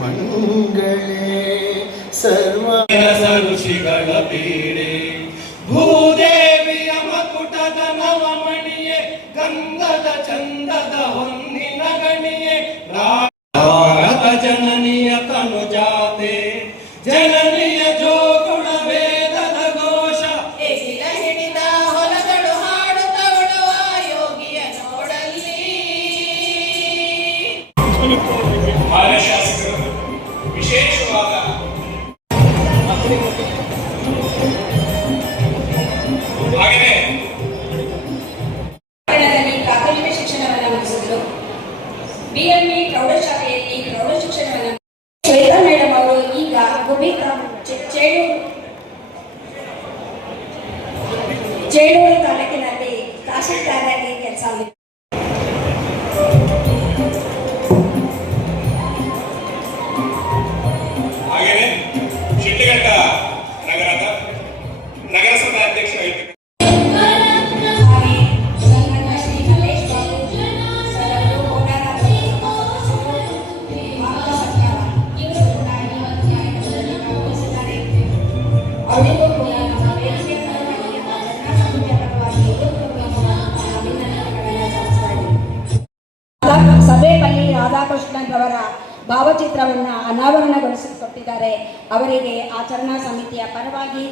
ಮಂಗಳೇ ಸರ್ವ ಋಷಿಗಳ ಪೀಡೆ ಭೂದೇವಿಯ ಮಕುಟದ ನವಮಣಿಯೇ ಗಂಧದ ಚಂದದ ಹೊನ್ನಿನ ಗಣಿಯೇ ರಾಗ ಜನನಿಯ ತನು ಜಾತೆ ಜನನಿಯ ಜೋಗುಣ ವೇದದ ಘೋಷ ಎಸಿಲ ಹಿಡಿದ ಹೊಲಗಳು ಹಾಡುತ್ತವಳುವ ಯೋಗಿಯ ನೋಡಲ್ಲಿ ಶಾಸಕರು ವಿಶೇಷವಾದ ಹಾಗೆಯೇ ಪ್ರಾಥಮಿಕ ಶಿಕ್ಷಣವನ್ನು ಮುಗಿಸಿದ್ರು. ಬಿಎಂಇ ಪ್ರೌಢಶಾಲೆಯಲ್ಲಿ ಪ್ರೌಢ ಶಿಕ್ಷಣವನ್ನು ಶ್ವೇತಾ ಮೇಡಮ್ ಅವರು ಈಗ ಚೇಳೂರು ತಾಲೂಕಿನಲ್ಲಿ ತಹಶೀಲ್ದಾರ್ ಆಗಿ ಕೆಲಸ ಮಾಡಿದ್ದಾರೆ. ಹಾಗೆಯೇ ಶಿಡ್ಲಘಟ್ಟ ನಗರದ ನಗರಸಭಾ ಅಧ್ಯಕ್ಷ ಸಭೆಯಲ್ಲಿ ರಾಧಾಕೃಷ್ಣನ್ ಅವರ ಭಾವಚಿತ್ರವನ್ನು ಅನಾವರಣಗೊಳಿಸಿಕೊಟ್ಟಿದ್ದಾರೆ. ಅವರಿಗೆ ಆಚರಣಾ ಸಮಿತಿಯ ಪರವಾಗಿ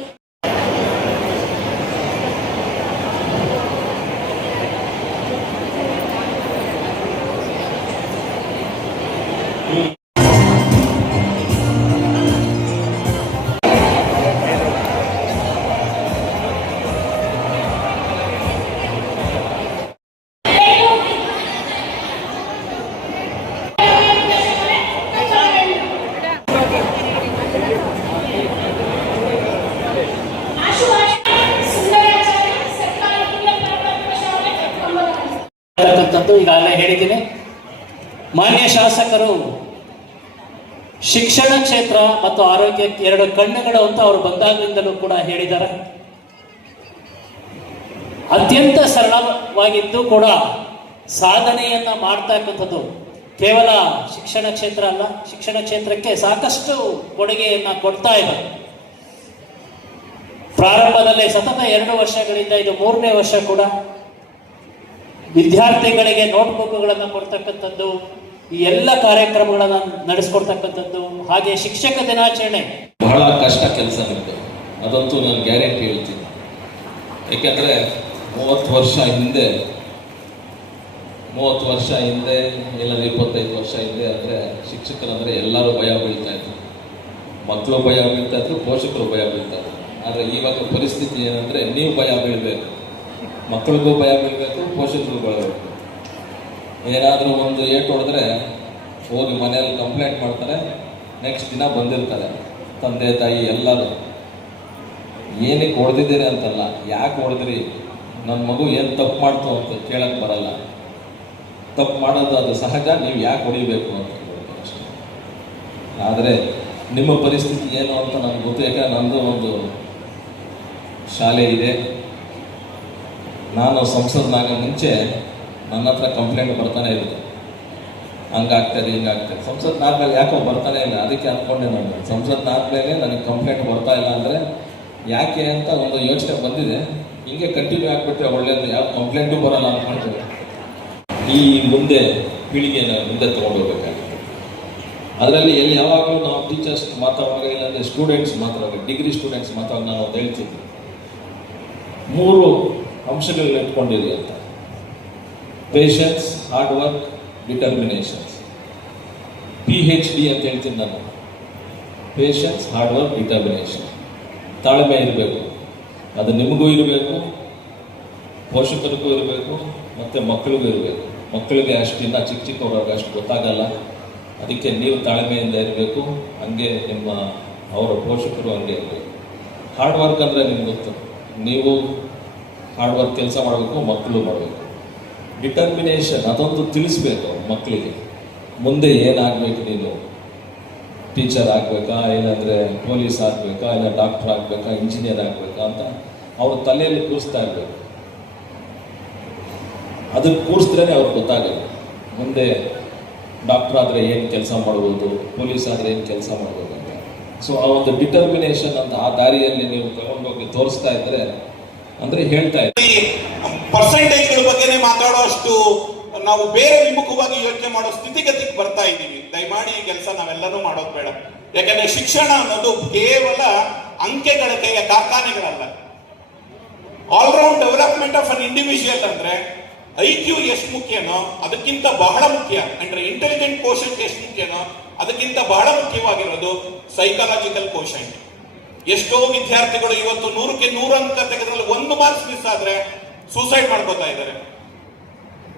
ಈಗಾಗಲೇ ಹೇಳಿದ್ದೀನಿ. ಮಾನ್ಯ ಶಾಸಕರು ಶಿಕ್ಷಣ ಕ್ಷೇತ್ರ ಮತ್ತು ಆರೋಗ್ಯಕ್ಕೆ ಎರಡು ಕಣ್ಣುಗಳು ಅಂತ ಅವರು ಬಂದಾಗಲಿಂದಲೂ ಕೂಡ ಹೇಳಿದ್ದಾರೆ. ಅತ್ಯಂತ ಸರಳವಾಗಿದ್ದು ಕೂಡ ಸಾಧನೆಯನ್ನ ಮಾಡ್ತಕ್ಕಂಥದ್ದು ಕೇವಲ ಶಿಕ್ಷಣ ಕ್ಷೇತ್ರ ಅಲ್ಲ, ಶಿಕ್ಷಣ ಕ್ಷೇತ್ರಕ್ಕೆ ಸಾಕಷ್ಟು ಕೊಡುಗೆಯನ್ನ ಕೊಡ್ತಾ ಇದೆ. ಪ್ರಾರಂಭದಲ್ಲೇ ಸತತ 2 ವರ್ಷಗಳಿಂದ ಇದು 3ನೇ ವರ್ಷ ಕೂಡ ವಿದ್ಯಾರ್ಥಿಗಳಿಗೆ ನೋಟ್ಬುಕ್ಗಳನ್ನು ಕೊಡ್ತಕ್ಕಂಥದ್ದು, ಈ ಎಲ್ಲ ಕಾರ್ಯಕ್ರಮಗಳನ್ನು ನಡೆಸ್ಕೊಡ್ತಕ್ಕಂಥದ್ದು, ಹಾಗೆ ಶಿಕ್ಷಕ ದಿನಾಚರಣೆ ಬಹಳ ಕಷ್ಟ ಕೆಲಸ ನಿಮ್ಮದು, ಅದಂತೂ ನಾನು ಗ್ಯಾರಂಟಿ ಹೇಳ್ತೀನಿ. ಯಾಕೆಂದರೆ 30 ವರ್ಷ ಹಿಂದೆ ಇಲ್ಲ 25 ವರ್ಷ ಹಿಂದೆ ಅಂದರೆ ಶಿಕ್ಷಕರಂದರೆ ಎಲ್ಲರೂ ಭಯ ಬೀಳ್ತಾ ಇದ್ರು. ಮಕ್ಕಳು ಭಯ ಬೀಳ್ತಾ ಇದ್ರು, ಪೋಷಕರು ಭಯ ಬೀಳ್ತಾ ಇದ್ರು. ಆದರೆ ಇವಾಗ ಪರಿಸ್ಥಿತಿ ಏನಂದರೆ ನೀವು ಭಯ ಬೀಳಬೇಕು, ಮಕ್ಕಳಿಗೂ ಭಯ ಬೀಳಬೇಕು, ಪೋಷಕರಿಗೂ ಭಯ ಬೀಳಬೇಕು. ಏನಾದರೂ ಒಂದು ಏಟು ಹೊಡೆದ್ರೆ ಹೋಗಿ ಮನೆಯಲ್ಲಿ ಕಂಪ್ಲೇಂಟ್ ಮಾಡ್ತಾರೆ, ನೆಕ್ಸ್ಟ್ ದಿನ ಬಂದಿರ್ತಾರೆ ತಂದೆ ತಾಯಿ ಎಲ್ಲರೂ. ಏನಕ್ಕೆ ಹೊಡೆದಿದ್ದೀರಿ ಅಂತಲ್ಲ, ಯಾಕೆ ಹೊಡೆದ್ರಿ, ನನ್ನ ಮಗು ಏನು ತಪ್ಪು ಮಾಡ್ತು ಅಂತ ಕೇಳಕ್ಕೆ ಬರಲ್ಲ. ತಪ್ಪು ಮಾಡೋದು ಅದು ಸಹಜ, ನೀವು ಯಾಕೆ ಹೊಡಿಬೇಕು ಅಂತ ಕೇಳಬೇಕು ಅಷ್ಟೇ. ಆದರೆ ನಿಮ್ಮ ಪರಿಸ್ಥಿತಿ ಏನು ಅಂತ ನನಗೆ ಗೊತ್ತು. ಯಾಕಂದರೆ ನನ್ನದು ಒಂದು ಶಾಲೆ ಇದೆ. ನಾನು ಸಂಸದನಾಗ ಮುಂಚೆ ನನ್ನ ಹತ್ರ ಕಂಪ್ಲೇಂಟ್ ಬರ್ತಾನೆ ಇರುತ್ತೆ, ಹಂಗಾಗ್ತದೆ ಹಿಂಗಾಗ್ತದೆ. ಸಂಸದನಾದ್ಮೇಲೆ ಯಾಕೋ ಬರ್ತಾನೆ ಇಲ್ಲ. ಅದಕ್ಕೆ ಅಂದ್ಕೊಂಡೆ ನಾನು, ಸಂಸದನಾದ್ಮೇಲೆ ನನಗೆ ಕಂಪ್ಲೇಂಟ್ ಬರ್ತಾ ಇಲ್ಲ ಅಂದರೆ ಯಾಕೆ ಅಂತ ಒಂದು ಯೋಚನೆ ಬಂದಿದೆ. ಹಿಂಗೆ ಕಂಟಿನ್ಯೂ ಆಗಿಬಿಟ್ರೆ ಒಳ್ಳೆಯದು, ಯಾವ ಕಂಪ್ಲೇಂಟು ಬರಲ್ಲ ಅಂದ್ಕೊಳ್ತೇವೆ. ಈ ಮುಂದೆ ಪೀಳಿಗೆನ ಮುಂದೆ ತೊಗೊಂಡೋಗ್ಬೇಕಾಗುತ್ತೆ. ಅದರಲ್ಲಿ ಎಲ್ಲಿ ಯಾವಾಗಲೂ ನಾವು ಟೀಚರ್ಸ್ ಮಾತಾಡುವಾಗ, ಇಲ್ಲಾಂದರೆ ಸ್ಟೂಡೆಂಟ್ಸ್ ಮಾತಾಡುವಾಗ, ಡಿಗ್ರಿ ಸ್ಟೂಡೆಂಟ್ಸ್ ಮಾತಾಡುವಾಗ ನಾನು ಒಂದು ಹೇಳ್ತೀನಿ, 3 ಅಂಶಗಳನ್ನ ಇಟ್ಕೊಂಡಿರಿ ಅಂತ. Patience, hard work, determinations. PhD ಅಂತ ಹೇಳ್ತೀನಿ ನಾನು. Patience, hard work, determination. ತಾಳ್ಮೆ ಇರಬೇಕು, ಅದು ನಿಮಗೂ ಇರಬೇಕು, ಪೋಷಕರಿಗೂ ಇರಬೇಕು, ಮತ್ತು ಮಕ್ಕಳಿಗೂ ಇರಬೇಕು. ಮಕ್ಕಳಿಗೆ ಅಷ್ಟಿನ್ನ ಚಿಕ್ಕವ್ರಿಗೆ ಅಷ್ಟು ಗೊತ್ತಾಗಲ್ಲ, ಅದಕ್ಕೆ ನೀವು ತಾಳ್ಮೆಯಿಂದ ಇರಬೇಕು. ಹಂಗೆ ಅವರ ಪೋಷಕರು ಹಂಗೆ ಇರಬೇಕು. ಹಾರ್ಡ್ ವರ್ಕ್ ಅಂದರೆ ನಿಮ್ಗೆ ಗೊತ್ತು, ನೀವು ಹಾರ್ಡ್ ವರ್ಕ್ ಕೆಲಸ ಮಾಡಬೇಕು, ಮಕ್ಕಳು ಮಾಡಬೇಕು. ಡಿಟರ್ಮಿನೇಷನ್ ಅದೊಂದು ತಿಳಿಸ್ಬೇಕು ಮಕ್ಕಳಿಗೆ, ಮುಂದೆ ಏನಾಗಬೇಕು, ನೀನು ಟೀಚರ್ ಆಗಬೇಕಾ, ಇಲ್ಲಾಂದರೆ ಪೊಲೀಸ್ ಆಗಬೇಕಾ, ಇಲ್ಲ ಡಾಕ್ಟರ್ ಆಗಬೇಕಾ, ಇಂಜಿನಿಯರ್ ಆಗಬೇಕಾ ಅಂತ ಅವ್ರ ತಲೆಯಲ್ಲಿ ಕೂರಿಸ್ತಾ ಇರಬೇಕು. ಅದಕ್ಕೆ ಕೂರಿಸಿದ್ರೇ ಅವ್ರಿಗೆ ಗೊತ್ತಾಗಲ್ಲ ಮುಂದೆ ಡಾಕ್ಟರ್ ಆದರೆ ಏನು ಕೆಲಸ ಮಾಡ್ಬೋದು, ಪೊಲೀಸ್ ಆದರೆ ಏನು ಕೆಲಸ ಮಾಡ್ಬೋದು ಅಂತ. ಸೊ ಆ ಒಂದು ಡಿಟರ್ಮಿನೇಷನ್ ಅಂತ ಆ ದಾರಿಯಲ್ಲಿ ನೀವು ತಗೊಂಡೋಗಿ ತೋರಿಸ್ತಾ ಇದ್ರೆ ಅಂದರೆ ಹೇಳ್ತಾ ಇದ್ರಿ. ಪರ್ಸೆಂಟೇಜ್ಗಳ ಬಗ್ಗೆನೇ ಮಾತಾಡೋಷ್ಟು ನಾವು ಬೇರೆ ವಿಮುಖವಾಗಿ ಯೋಚನೆ ಮಾಡೋ ಸ್ಥಿತಿಗತಿಗೆ ಬರ್ತಾ ಇದ್ದೀವಿ. ದಯಮಾಡಿ ಈ ಕೆಲಸ ನಾವೆಲ್ಲರೂ ಮಾಡೋದು ಬೇಡ. ಯಾಕಂದ್ರೆ ಶಿಕ್ಷಣ ಅನ್ನೋದು ಕೇವಲ ಅಂಕೆ ಗಳಿಕೆಯ ಕಾರ್ಖಾನೆಗಳಲ್ಲ. All round development of an individual ಅಂದ್ರೆ IQ ಎಷ್ಟು ಮುಖ್ಯನೋ ಅದಕ್ಕಿಂತ ಬಹಳ ಮುಖ್ಯ, ಅಂದ್ರೆ ಇಂಟೆಲಿಜೆಂಟ್ ಕೋಶೆಂಟ್ ಎಷ್ಟು ಮುಖ್ಯನೋ ಅದಕ್ಕಿಂತ ಬಹಳ ಮುಖ್ಯವಾಗಿರೋದು ಸೈಕಾಲಜಿಕಲ್ ಕೋಶೆಂಟ್. ಎಷ್ಟೋ ವಿದ್ಯಾರ್ಥಿಗಳು ಇವತ್ತು 100ಕ್ಕೆ 100 ಅಂಕ ತೆಗೆದ್ರಲ್ಲಿ 1 ಮಾರ್ಕ್ಸ್ ಮಿಸ್ ಆದ್ರೆ ಸೂಸೈಡ್ ಮಾಡ್ಕೋತಾ ಇದ್ದಾರೆ.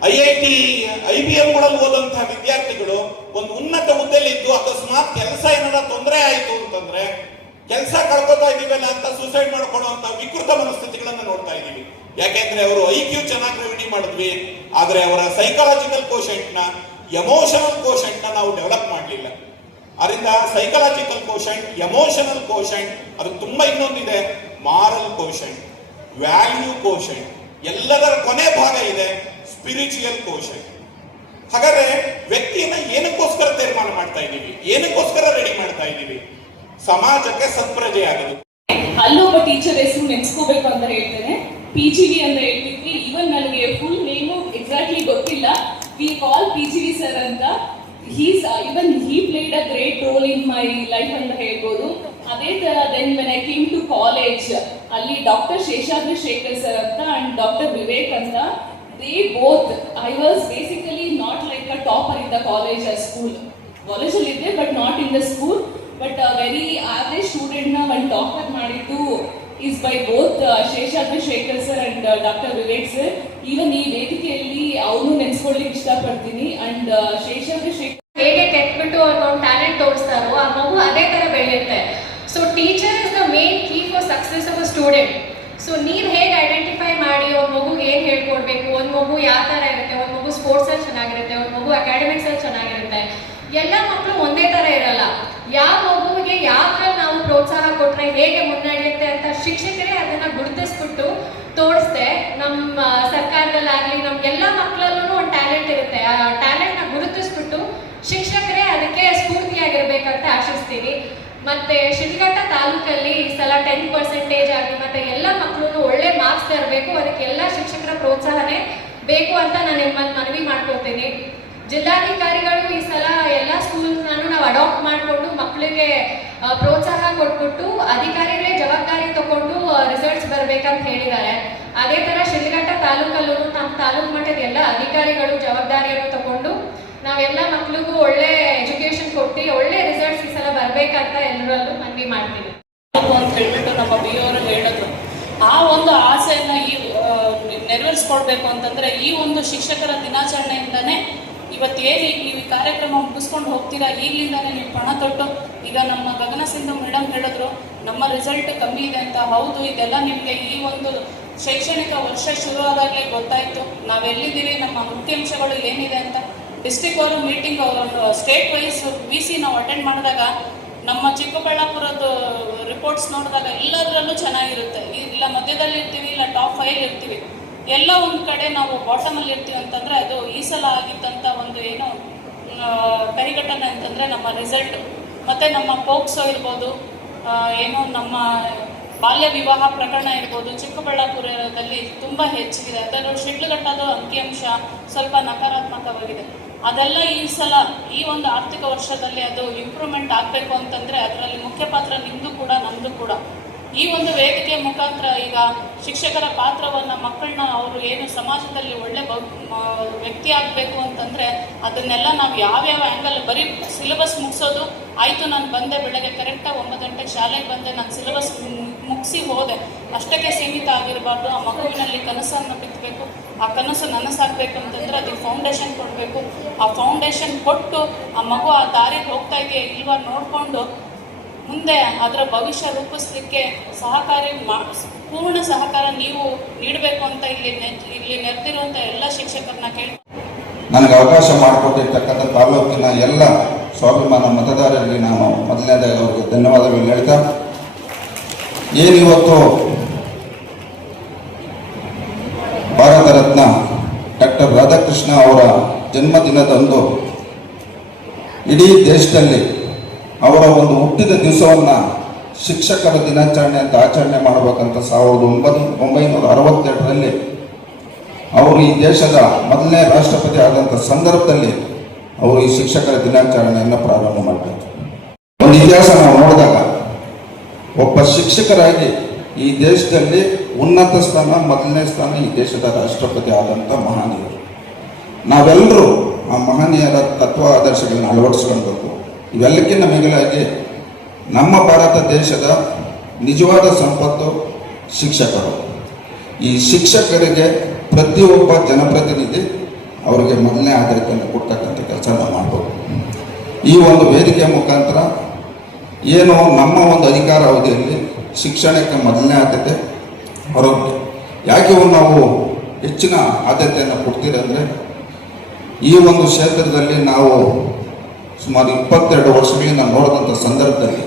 IIT IBMಗಳಲ್ಲಿ ಓದಂತಹ ವಿದ್ಯಾರ್ಥಿಗಳು ಒಂದು ಉನ್ನತ ಹುದ್ದೆಯಲ್ಲಿ ಇದ್ದು ಅಕಸ್ಮಾತ್ ಕೆಲಸ ಏನಾರ ತೊಂದರೆ ಆಯಿತು ಅಂತಂದ್ರೆ ಕೆಲಸ ಕಳ್ಕೊತಾ ಇದೀವಲ್ಲ ಅಂತ ಸೂಸೈಡ್ ಮಾಡ್ಕೊಳ್ಳುವಂತ ವಿಕೃತ ಮನಸ್ಥಿತಿಗಳನ್ನ ನೋಡ್ತಾ ಇದೀವಿ. ಯಾಕೆಂದ್ರೆ ಅವರು IQ ಚೆನ್ನಾಗಿ ರೆಡಿ ಮಾಡಿದ್ವಿ, ಆದ್ರೆ ಅವರ ಸೈಕಾಲಜಿಕಲ್ ಕೋಶೆಂಟ್ ನ, ಎಮೋಷನಲ್ ಕೋಶೆಂಟ್ ನ ನಾವು ಡೆವಲಪ್ ಮಾಡಲಿಲ್ಲ. ಅದರಿಂದ ಸೈಕಾಲಜಿಕಲ್ ಕೋಶೆಂಟ್, ಎಮೋಷನಲ್ ಕೋಶೆಂಟ್, ಅದು ತುಂಬಾ ಇನ್ನೊಂದಿದೆ ಮಾರಲ್ ಕೋಶೆಂಟ್, ವ್ಯಾಲ್ಯೂ ಕೋಶೆಂಟ್, ಎಲ್ಲದರ ಕೊನೆ ಭಾಗ ಇದೆ ಸ್ಪಿರಿಚುವಲ್ ಕೋಶೆಂಟ್. ಹಾಗಾದ್ರೆ ವ್ಯಕ್ತಿಯನ್ನ ಏನಕ್ಕೋಸ್ಕರ ತೀರ್ಮಾನ ಮಾಡ್ತಾ ಇದ್ದೀವಿ, ಏನಕ್ಕೋಸ್ಕರ ರೆಡಿ ಮಾಡ್ತಾ ಇದ್ದೀವಿ? ಸಮಾಜಕ್ಕೆ ಸತ್ಪ್ರಜೆ ಆಗೋದು. ಅಲ್ಲೊಬ್ಬ ಟೀಚರ್ ಹೆಸರು ನೆನ್ಸ್ಕೋಬೇಕು ಅಂತ ಹೇಳ್ತೇನೆ, PGV ಅಂತ ಹೇಳ್ತಿದ್ವಿ. ಈವನ್ ನನಗೆ ಫುಲ್ ನೇಮು ಎಕ್ಸಾಕ್ಟ್ಲಿ ಗೊತ್ತಿಲ್ಲ. ವಿ ಕಾಲ್ PGV ಸರ್ ಅಂತ. Even he played a great role in my life ಅಂತ ಹೇಳ್ಬೋದು. ಅದೇ ತರ then when I came to college, ಅಲ್ಲಿ ಡಾಕ್ಟರ್ ಶೇಷಾದ್ರಿ ಶೇಖರ್ ಸರ್ ಅಂತ ಅಂಡ್ ಡಾಕ್ಟರ್ ವಿವೇಕ್ ಅಂತ. They both, I was basically not like a topper in the college or school. College ಅಲ್ಲಿ ಇದ್ದೆ but not in the school. But very average student ನ ಒಂದು topper ಮಾಡಿದ್ದು is by both Seshadri Shekhar sir and doctor Vivek sir. Even ಈ ವೇದಿಕೆಯಲ್ಲಿ ಅವನು ನೆನ್ಸ್ಕೊಳ್ಳಿಕ್ಕೆ ಇಷ್ಟಪಡ್ತೀನಿ. And Seshadri Shekhar ಹೇಗೆ ಕೆಟ್ಬಿಟ್ಟು ಅವ್ರಿಗೆ ಟ್ಯಾಲೆಂಟ್ ತೋರಿಸ್ತಾರೋ ಆ ಮಗು ಅದೇ ತರ ಬೆಳೆಯುತ್ತೆ. So teacher is the main key for success of a student. So ನೀವು ಹೇಗೆ ಐಡೆಂಟಿಫೈ ಮಾಡಿ ಒಂದು ಮಗುಗೆ ಏನು ಹೇಳ್ಕೊಡ್ಬೇಕು, ಒಂದು ಮಗು ಯಾವ ಥರ ಇರುತ್ತೆ, ಒಂದು ಮಗು ಸ್ಪೋರ್ಟ್ಸಲ್ಲಿ ಚೆನ್ನಾಗಿರುತ್ತೆ, ಒಂದು ಮಗು ಅಕಾಡೆಮಿಕ್ಸಲ್ಲಿ ಚೆನ್ನಾಗಿರುತ್ತೆ. ಎಲ್ಲ ಮಕ್ಕಳು ಒಂದೇ ಥರ ಇರಲ್ಲ. ಯಾವ ಮಗುವಿಗೆ ಯಾವ ಥರ ನಾವು ಪ್ರೋತ್ಸಾಹ ಕೊಟ್ಟರೆ ಹೇಗೆ ಮುನ್ನಡೆಯುತ್ತೆ ಅಂತ ಶಿಕ್ಷಕರೇ ಅದನ್ನು ಗುರುತಿಸ್ಬಿಟ್ಟು ತೋರಿಸ್ದೆ. ನಮ್ಮ ಸರ್ಕಾರದಲ್ಲಾಗಲಿ ನಮ್ಗೆಲ್ಲ ಮಕ್ಕಳಲ್ಲೂ ಒಂದು ಟ್ಯಾಲೆಂಟ್ ಇರುತ್ತೆ. ಆ ಟ್ಯಾಲೆಂಟ್ನ ಗುರುತಿಸ್ಬಿಟ್ಟು ಶಿಕ್ಷಕರೇ ಅದಕ್ಕೆ ಸ್ಫೂರ್ತಿಯಾಗಿರ್ಬೇಕಂತ ಆಶಿಸ್ತೀನಿ. ಮತ್ತೆ ಶಿಡ್ಲಘಟ್ಟ ತಾಲೂಕಲ್ಲಿ ಈ ಸಲ 10% ಆಗಿ ಮತ್ತೆ ಎಲ್ಲ ಮಕ್ಕಳು ಒಳ್ಳೆ ಮಾರ್ಕ್ಸ್ ತರಬೇಕು, ಅದಕ್ಕೆ ಎಲ್ಲ ಶಿಕ್ಷಕರ ಪ್ರೋತ್ಸಾಹನೇ ಬೇಕು ಅಂತ ನಾನು ನಿಮ್ಮಲ್ಲಿ ಮನವಿ ಮಾಡ್ಕೊತೀನಿ. ಜಿಲ್ಲಾಧಿಕಾರಿಗಳು ಈ ಸಲ ಎಲ್ಲ ಸ್ಕೂಲ್ಸ್ನಾನು ನಾವು ಅಡಾಪ್ಟ್ ಮಾಡಿಕೊಂಡು ಮಕ್ಕಳಿಗೆ ಪ್ರೋತ್ಸಾಹ ಕೊಟ್ಬಿಟ್ಟು ಅಧಿಕಾರಿಗಳೇ ಜವಾಬ್ದಾರಿ ತಗೊಂಡು ರಿಸಲ್ಟ್ಸ್ ಬರಬೇಕಂತ ಹೇಳಿದ್ದಾರೆ. ಅದೇ ತರ ಶಿಡ್ಲಘಟ್ಟ ತಾಲೂಕಲ್ಲೂ ನಮ್ಮ ತಾಲೂಕು ಮಟ್ಟದ ಎಲ್ಲ ಅಧಿಕಾರಿಗಳು ಜವಾಬ್ದಾರಿಯನ್ನು ತಗೊಂಡು ನಾವೆಲ್ಲ ಮಕ್ಕಳಿಗೂ ಒಳ್ಳೆ ಎಜುಕೇಶನ್ ಕೊಟ್ಟು ಒಳ್ಳೆ ರಿಸಲ್ಟ್ಸ್ ಈ ಸಲ ಬರ್ಬೇಕಂತ ಎಲ್ಲರಲ್ಲೂ ಮನವಿ ಮಾಡ್ತೀವಿ ಅಂತ ಹೇಳ್ಬಿಟ್ಟು ನಮ್ಮ BO ಅವರು ಹೇಳಿದ್ರು. ಆ ಒಂದು ಆಸೆಯನ್ನ ಈ ನೆರವೇರಿಸ್ಕೊಡ್ಬೇಕು ಅಂತಂದ್ರೆ ಈ ಒಂದು ಶಿಕ್ಷಕರ ದಿನಾಚರಣೆಯಿಂದಾನೇ ಇವತ್ತೇನು ನೀವು ಈ ಕಾರ್ಯಕ್ರಮ ಮುಗಿಸ್ಕೊಂಡು ಹೋಗ್ತೀರಾ, ಈಗಲಿಂದಾನೇ ನೀವು ಪಣ ತೊಟ್ಟು. ಈಗ ನಮ್ಮ ಗಗನ ಸಿಂಧು ಮೇಡಮ್ ಹೇಳಿದ್ರು ನಮ್ಮ ರಿಸಲ್ಟ್ ಕಮ್ಮಿ ಇದೆ ಅಂತ. ಹೌದು, ಇದೆಲ್ಲ ನಿಮಗೆ ಈ ಒಂದು ಶೈಕ್ಷಣಿಕ ವರ್ಷ ಶುರುವಾದಾಗಲೇ ಗೊತ್ತಾಯಿತು ನಾವೆಲ್ಲಿದ್ದೀವಿ, ನಮ್ಮ ಮುಖ್ಯಾಂಶಗಳು ಏನಿದೆ ಅಂತ. ಡಿಸ್ಟ್ರಿಕ್ಟ್ ಅವರು ಮೀಟಿಂಗ್ ಒಂದು ಸ್ಟೇಟ್ ವೈಸ್ VC ನಾವು ಅಟೆಂಡ್ ಮಾಡಿದಾಗ ನಮ್ಮ ಚಿಕ್ಕಬಳ್ಳಾಪುರದ ರಿಪೋರ್ಟ್ಸ್ ನೋಡಿದಾಗ ಎಲ್ಲದರಲ್ಲೂ ಚೆನ್ನಾಗಿರುತ್ತೆ. ಇಲ್ಲ ಮಧ್ಯದಲ್ಲಿ ಇರ್ತೀವಿ, ಇಲ್ಲ ಟಾಪ್ 5 ಇರ್ತೀವಿ, ಎಲ್ಲ ಒಂದು ಕಡೆ ನಾವು ಬಾಟಮಲ್ಲಿ ಇರ್ತೀವಿ ಅಂತಂದರೆ ಅದು ಈ ಸಲ ಆಗಿದ್ದಂಥ ಒಂದು ಏನು ಪರಿಘಟನೆ ಅಂತಂದರೆ ನಮ್ಮ ರಿಸಲ್ಟ್. ಮತ್ತು ನಮ್ಮ ಪೋಕ್ಸೋ ಇರ್ಬೋದು, ಏನು ನಮ್ಮ ಬಾಲ್ಯ ವಿವಾಹ ಪ್ರಕರಣ ಇರ್ಬೋದು, ಚಿಕ್ಕಬಳ್ಳಾಪುರದಲ್ಲಿ ತುಂಬ ಹೆಚ್ಚಿದೆ. ಅದರ ಶಿಡ್ಲಘಟ್ಟದ ಅಂಕಿಅಂಶ ಸ್ವಲ್ಪ ನಕಾರಾತ್ಮಕವಾಗಿದೆ. ಅದೆಲ್ಲ ಈ ಸಲ ಈ ಒಂದು ಆರ್ಥಿಕ ವರ್ಷದಲ್ಲಿ ಅದು ಇಂಪ್ರೂವ್ಮೆಂಟ್ ಆಗಬೇಕು ಅಂತಂದರೆ ಅದರಲ್ಲಿ ಮುಖ್ಯ ಪಾತ್ರ ನಿಮ್ಮದು ಕೂಡ ನಮ್ಮದು ಕೂಡ. ಈ ಒಂದು ವೇದಿಕೆ ಮುಖಾಂತರ ಈಗ ಶಿಕ್ಷಕರ ಪಾತ್ರವನ್ನು ಮಕ್ಕಳನ್ನ ಅವರು ಏನು ಸಮಾಜದಲ್ಲಿ ಒಳ್ಳೆ ವ್ಯಕ್ತಿ ಆಗಬೇಕು ಅಂತಂದರೆ ಅದನ್ನೆಲ್ಲ ನಾವು ಯಾವ್ಯಾವ ಆ್ಯಂಗಲ್ ಬರೀ ಸಿಲೆಬಸ್ ಮುಗಿಸೋದು ಆಯಿತು, ನಾನು ಬಂದೆ ಬೆಳಗ್ಗೆ ಕರೆಕ್ಟಾಗಿ 9 ಗಂಟೆಗೆ ಶಾಲೆಗೆ ಬಂದೆ, ನಾನು ಸಿಲೆಬಸ್ ಮುಗಿಸಿ ಹೋದೆ ಅಷ್ಟಕ್ಕೆ ಸೀಮಿತ ಆಗಿರಬಾರ್ದು. ಆ ಮಗುವಿನಲ್ಲಿ ಕನಸನ್ನು ಬಿತ್ತಬೇಕು, ಆ ಕನಸು ನನಸಾಗಬೇಕು ಅಂತಂದರೆ ಅದಕ್ಕೆ ಫೌಂಡೇಶನ್ ಕೊಡಬೇಕು. ಆ ಫೌಂಡೇಶನ್ ಕೊಟ್ಟು ಆ ಮಗು ಆ ದಾರಿಗೆ ಹೋಗ್ತಾ ಇದೆಯಾ ಇಲ್ವಾ ನೋಡಿಕೊಂಡು ಮುಂದೆ ಅದರ ಭವಿಷ್ಯ ರೂಪಿಸಲಿಕ್ಕೆ ಪೂರ್ಣ ಸಹಕಾರ ನೀವು ನೀಡಬೇಕು ಅಂತ ಇಲ್ಲಿ ನೆರೆದಿರುವಂಥ ಎಲ್ಲ ಶಿಕ್ಷಕರನ್ನ ಕೇಳಿ ನನಗೆ ಅವಕಾಶ ಮಾಡಿಕೊಟ್ಟಿರ್ತಕ್ಕಂಥ ತಾಲೂಕಿನ ಎಲ್ಲ ಸ್ವಾಭಿಮಾನ ಮತದಾರರಿಗೆ ನಾನು ಮೊದಲನೇದಾಗಿ ಅವರಿಗೆ ಧನ್ಯವಾದಗಳು ಹೇಳ್ತಾ, ಏನಿವತ್ತು ಭಾರತ ರತ್ನ ಡಾಕ್ಟರ್ ರಾಧಾಕೃಷ್ಣ ಅವರ ಜನ್ಮದಿನದಂದು ಇಡೀ ದೇಶದಲ್ಲಿ ಅವರ ಒಂದು ಹುಟ್ಟಿದ ದಿವಸವನ್ನು ಶಿಕ್ಷಕರ ದಿನಾಚರಣೆ ಅಂತ ಆಚರಣೆ ಮಾಡಬೇಕಂತ 1962ರಲ್ಲಿ ಅವರು ಈ ದೇಶದ ಮೊದಲನೇ ರಾಷ್ಟ್ರಪತಿ ಆದಂಥ ಸಂದರ್ಭದಲ್ಲಿ ಅವರು ಈ ಶಿಕ್ಷಕರ ದಿನಾಚರಣೆಯನ್ನು ಪ್ರಾರಂಭ ಮಾಡ್ತಾರೆ. ಒಂದು ಇತಿಹಾಸ ನಾವು ನೋಡಿದಾಗ ಒಬ್ಬ ಶಿಕ್ಷಕರಾಗಿ ಈ ದೇಶದಲ್ಲಿ ಉನ್ನತ ಸ್ಥಾನ, ಮೊದಲನೇ ಸ್ಥಾನ ಈ ದೇಶದ ರಾಷ್ಟ್ರಪತಿ ಆದಂಥ ಮಹನೀಯರು. ನಾವೆಲ್ಲರೂ ಆ ಮಹನೀಯರ ತತ್ವ ಆದರ್ಶಗಳನ್ನ ಅಳವಡಿಸ್ಕೊಳ್ಬೇಕು. ಇವೆಲ್ಲಕ್ಕಿಂತ ಮಿಗಿಲಾಗಿ ನಮ್ಮ ಭಾರತ ದೇಶದ ನಿಜವಾದ ಸಂಪತ್ತು ಶಿಕ್ಷಕರು. ಈ ಶಿಕ್ಷಕರಿಗೆ ಪ್ರತಿಯೊಬ್ಬ ಜನಪ್ರತಿನಿಧಿ ಅವರಿಗೆ ಮೊದಲನೇ ಆದ್ಯತೆಯನ್ನು ಕೊಡ್ತಕ್ಕಂಥ ಕೆಲಸ ನಾವು ಮಾಡ್ಬೋದು. ಈ ಒಂದು ವೇದಿಕೆಯ ಮುಖಾಂತರ ಏನು ನಮ್ಮ ಒಂದು ಅಧಿಕಾರ ಅವಧಿಯಲ್ಲಿ ಶಿಕ್ಷಣಕ್ಕೆ ಮೊದಲನೇ ಆದ್ಯತೆ ಆರೋಗ್ಯ. ಯಾಕೆ ನಾವು ಹೆಚ್ಚಿನ ಆದ್ಯತೆಯನ್ನು ಕೊಡ್ತೀರಿ ಅಂದರೆ, ಈ ಒಂದು ಕ್ಷೇತ್ರದಲ್ಲಿ ನಾವು ಸುಮಾರು 22 ವರ್ಷಗಳಿಂದ ನೋಡಿದಂಥ ಸಂದರ್ಭದಲ್ಲಿ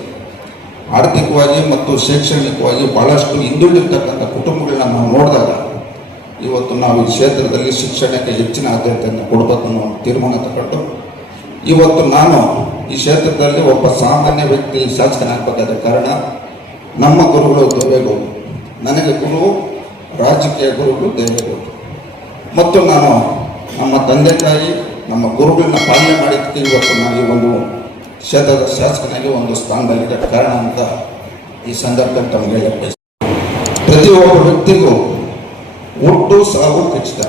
ಆರ್ಥಿಕವಾಗಿ ಮತ್ತು ಶೈಕ್ಷಣಿಕವಾಗಿ ಭಾಳಷ್ಟು ಹಿಂದುಳಿದಿರ್ತಕ್ಕಂಥ ಕುಟುಂಬಗಳನ್ನ ನಾವು ನೋಡಿದಾಗ ಇವತ್ತು ನಾವು ಈ ಕ್ಷೇತ್ರದಲ್ಲಿ ಶಿಕ್ಷಣಕ್ಕೆ ಹೆಚ್ಚಿನ ಆದ್ಯತೆಯನ್ನು ಕೊಡಬೇಕು ಅನ್ನೋ ತೀರ್ಮಾನ ತಗೊಂಡು ಇವತ್ತು ನಾನು ಈ ಕ್ಷೇತ್ರದಲ್ಲಿ ಒಬ್ಬ ಸಾಮಾನ್ಯ ವ್ಯಕ್ತಿ ಶಾಸಕನಾಗಬೇಕಾದ ಕಾರಣ ನಮ್ಮ ಗುರುಗಳು ದೇವೇಗೌಡರು, ನನಗೆ ಗುರು ರಾಜಕೀಯ ಗುರುಗಳು ದೇವೇಗೌಡರು, ಮತ್ತು ನಾನು ನಮ್ಮ ತಂದೆ ತಾಯಿ ನಮ್ಮ ಗುರುಗಳನ್ನ ಪಾಲನೆ ಮಾಡಿದ್ದಕ್ಕೆ ಇವತ್ತು ನಾನು ಈ ಒಂದು ಕ್ಷೇತ್ರದ ಶಾಸಕನಾಗಿ ಒಂದು ಸ್ಥಾನದಲ್ಲಿದ್ದ ಕಾರಣ ಅಂತ ಈ ಸಂದರ್ಭದಲ್ಲಿ ತಮಗೆ ಹೇಳಕ್ಕೆ ಬಯಸ್ತೀನಿ. ಪ್ರತಿಯೊಬ್ಬ ವ್ಯಕ್ತಿಗೂ ಹುಟ್ಟು ಸಾವು ಖಚಿತ,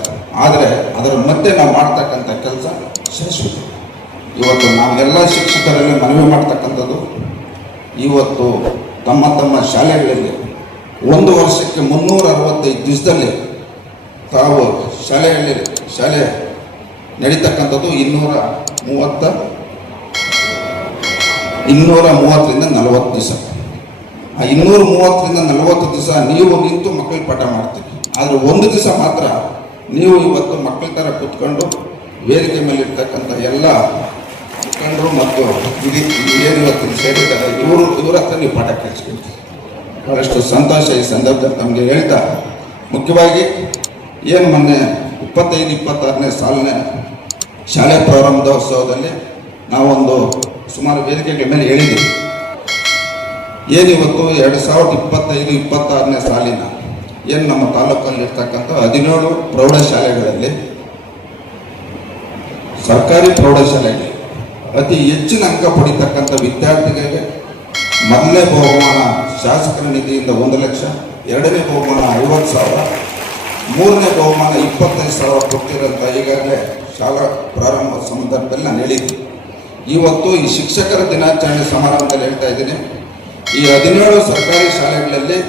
ಆದರೆ ಅದರ ಮಧ್ಯೆ ನಾವು ಮಾಡ್ತಕ್ಕಂಥ ಕೆಲಸ ಶಾಶ್ವತ. ಇವತ್ತು ನಾವೆಲ್ಲ ಶಿಕ್ಷಕರಲ್ಲಿ ಮನವಿ ಮಾಡ್ತಕ್ಕಂಥದ್ದು, ಇವತ್ತು ತಮ್ಮ ತಮ್ಮ ಶಾಲೆಗಳಲ್ಲಿ 1 ವರ್ಷಕ್ಕೆ 365 ದಿವಸದಲ್ಲಿ ತಾವು ಶಾಲೆ ನಡೀತಕ್ಕಂಥದ್ದು 230ರಿಂದ 40 ದಿವಸ. ಆ 230ರಿಂದ 40 ದಿವಸ ನೀವು ನಿಂತು ಮಕ್ಕಳಿಗೆ ಪಾಠ ಮಾಡ್ತೀವಿ. ಆದರೆ 1 ದಿವಸ ಮಾತ್ರ ನೀವು ಇವತ್ತು ಮಕ್ಕಳ ಥರ ಕೂತ್ಕೊಂಡು ವೇದಿಕೆ ಮೇಲೆ ಇರ್ತಕ್ಕಂಥ ಎಲ್ಲ ಮುಖಂಡರು ಮತ್ತು ಏನು ಇವತ್ತು ಸೇರಿದ್ದಾರೆ ಇವರ ಹತ್ರ ನೀವು ಪಾಠ ಕೇಳಿಸ್ಕೊಳ್ತೀವಿ. ಭಾಳಷ್ಟು ಸಂತೋಷ ಈ ಸಂದರ್ಭದಲ್ಲಿ ನಮಗೆ ಹೇಳ್ತಾ, ಮುಖ್ಯವಾಗಿ ಏನು ಮೊನ್ನೆ 25-26ನೇ ಸಾಲಿನ ಶಾಲೆ ಪ್ರಾರಂಭೋತ್ಸವದಲ್ಲಿ ನಾವೊಂದು ಸುಮಾರು ವೇದಿಕೆಗಳ ಮೇಲೆ ಹೇಳಿದ್ದೀವಿ. ಏನಿವತ್ತು 2025-26ನೇ ಸಾಲಿನ ಏನು ನಮ್ಮ ತಾಲೂಕಲ್ಲಿ ಇರ್ತಕ್ಕಂಥ 17 ಪ್ರೌಢಶಾಲೆಗಳಲ್ಲಿ, ಸರ್ಕಾರಿ ಪ್ರೌಢಶಾಲೆಗೆ ಅತಿ ಹೆಚ್ಚಿನ ಅಂಕ ಪಡಿತಕ್ಕಂಥ ವಿದ್ಯಾರ್ಥಿಗಳಿಗೆ ಮೊದಲನೇ ಬಹುಮಾನ ಶಾಸಕರ ನಿಧಿಯಿಂದ 1 ಲಕ್ಷ, 2ನೇ ಬಹುಮಾನ 50,000, 3ನೇ ಬಹುಮಾನ 25,000 ಕೊಡ್ತಿರೋಂಥ ಈಗಾಗಲೇ ಶಾಲಾ ಪ್ರಾರಂಭ ಸಂದರ್ಭದಲ್ಲಿ ನಾನು ಹೇಳಿದ್ದೀನಿ. ಇವತ್ತು ಈ ಶಿಕ್ಷಕರ ದಿನಾಚರಣೆ ಸಮಾರಂಭದಲ್ಲಿ ಹೇಳ್ತಾ ಇದ್ದೀನಿ, ಈ 17 ಸರ್ಕಾರಿ ಶಾಲೆಗಳಲ್ಲಿ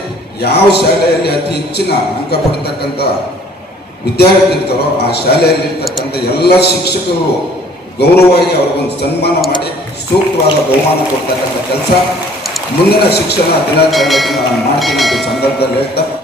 ಯಾವ ಶಾಲೆಯಲ್ಲಿ ಅತಿ ಹೆಚ್ಚಿನ ಅಂಕ ಪಡಿತಕ್ಕಂಥ ವಿದ್ಯಾರ್ಥಿ ಇರ್ತಾರೋ ಆ ಶಾಲೆಯಲ್ಲಿರ್ತಕ್ಕಂಥ ಎಲ್ಲ ಶಿಕ್ಷಕರು ಗೌರವವಾಗಿ ಅವ್ರಿಗೊಂದು ಸನ್ಮಾನ ಮಾಡಿ ಸೂಕ್ತವಾದ ಬಹುಮಾನ ಕೊಡ್ತಕ್ಕಂಥ ಕೆಲಸ ಮುಂದಿನ ಶಿಕ್ಷಣ ದಿನಾಚರಣೆಗೆ ನಾನು ಮಾಡ್ತೀನಿ ಅಂತ ಸಂದರ್ಭದಲ್ಲಿ ಹೇಳ್ತಾ